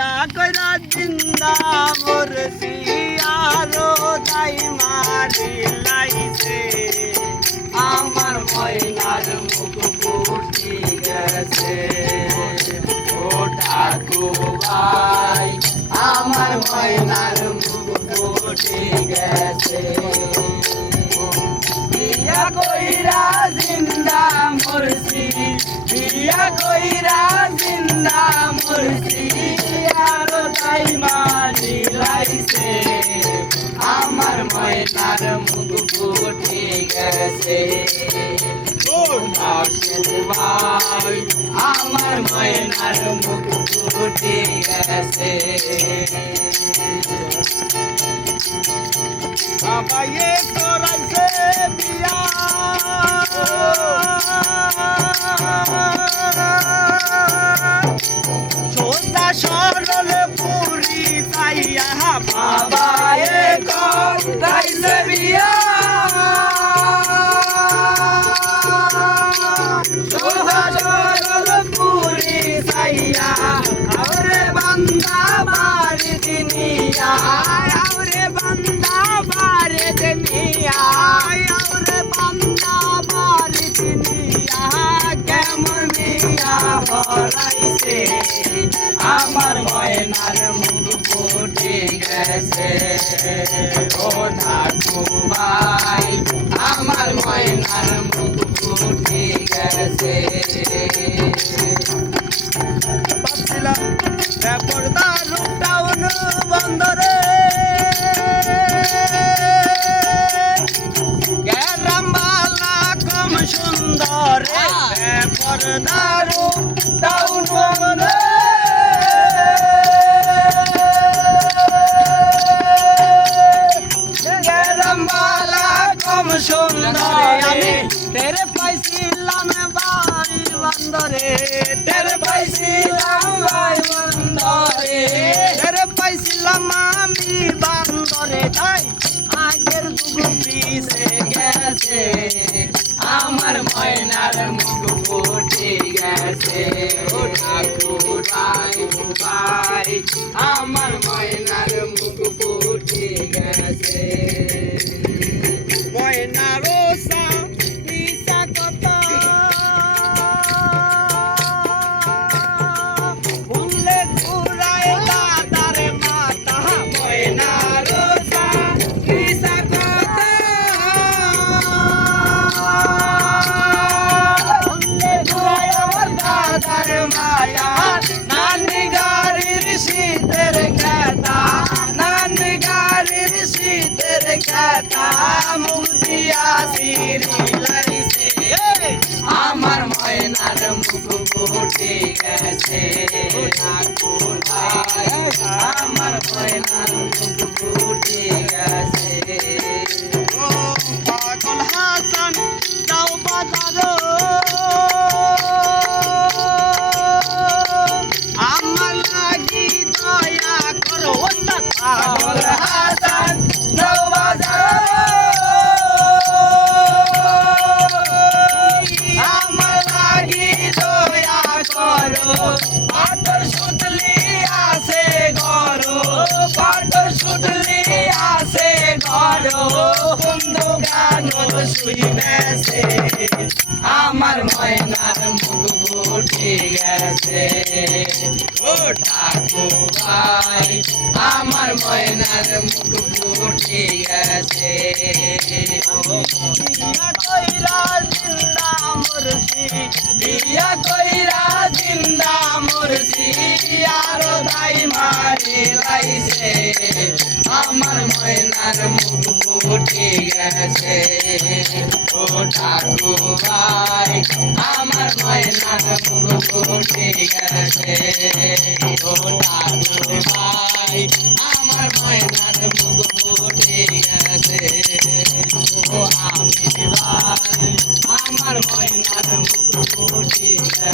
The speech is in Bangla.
বিয়া কইরা জিন্দা মরছি আরও দাই মারি লাইছে। আমার ময়নার মুখ ফুটি গেছে। ও ঠাকু ভাই, আমার ময়নার মুখ ফুটি গেছে। বিয়া কইরা জিন্দা মরছি মরছি আর তাই মারি লাইছে। আমার ময়নার মুখ ফুটে গেছে। ভাই আমার ময়নার মুখ ফুটে গেছে। বাবা এ করাইছে বিয়া। চাইয়া বাবা এ বিয়া সোজা সরল পুরি চাইয়া আরে বান্দা বাড়ি দিনিয়া আরে বান্দা বাড়ি দিনিয়া আরে বান্দা বাড়ি দিনিয়া কেমন মিয়া হরাইছে আমার ময়নার গেছে ও ঠাকু আমার ময়নার মুখ ফুটে গেছে ভাবছিলাম পর্দার টাউন বন্দরে গ্রামবালা কম সুন্দর পর্দার টাউন কম সুন্দর। আমি তেরে পাইছিলাম বাড়ি বন্দরে। তেরে পাইছিলাম ভাই বন্দরে। তেরে পাইছিলাম আমি বন্দরে। তাই আগের দুগু পিছে গেছে। আমার ময়নার মুখ ফুটে গেছে। ও ঠাকুর ভাই ভাই আমার ময়নার আমার ময়নার মুখ ফুটে গেছে আমার ময়নার মুখ ফুটে গেছে। পাটর সুতলি আসে গরো পাটর সুতলি আসে গরো। বন্ধু গান শুই আমার ময়নার মুখ ফুটে গেছে। ও ঠাকুর ভাই, আমার ময়নার মুখ ফুটে গেছে। বিয়া কইরা জিন্দা মরছি, আর দাই মারি লাইছে। আমার ময়নার মুখ উঠে গেছে। ও ঠাকু ভাই, আমার ময়নার মুখ উঠে গেছে। ও ঠাকু ভাই, আমার ময়নার মুখ উঠে গেছে। ও আমি ভাই, আমার ময়নার Oh, yeah.